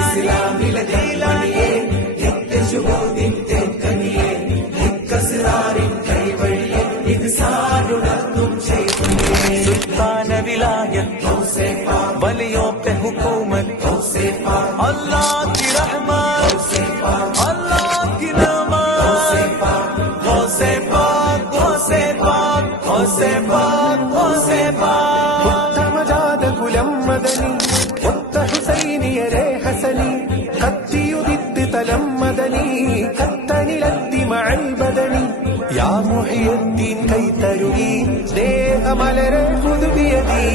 ഇസ്ലാമിലെ ദീലാനിയെ നിത്യശുഭോദിൻ തേക്കനിയെ നിക്കസിറാറിൻ കൈവഴിയെ ഇത് സാരുണർന്നും ചെയ്തിയെ സുൽത്താന വിലായത്ത് वलियों पे हुकूमत अल्लाह की रहमत अल्लाह की नमत गौसे पाक गौसे पाक गौसे पाक गौसे पाक उत्तमजाद कुलम मदनी उत्त हुसैनियरे हसनी कत्तियुदित तलम मदनी कत्तनिलत्ति मअल बदनी या मुहियुद्दीन कैतरुगी स्नेह मलरे खुद बियदी